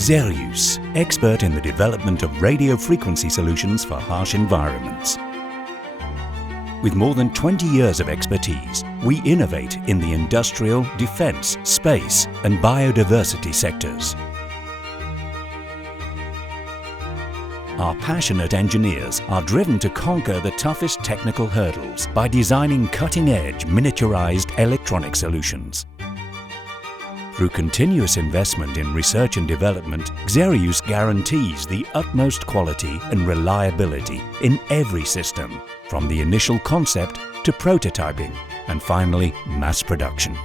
Xerius, expert in the development of radiofrequency solutions for harsh environments. With more than 20 years of expertise, we innovate in the industrial, defense, space and biodiversity sectors. Our passionate engineers are driven to conquer the toughest technical hurdles by designing cutting-edge, miniaturized electronic solutions. Through continuous investment in research and development, Xerius guarantees the utmost quality and reliability in every system, from the initial concept to prototyping and finally mass production.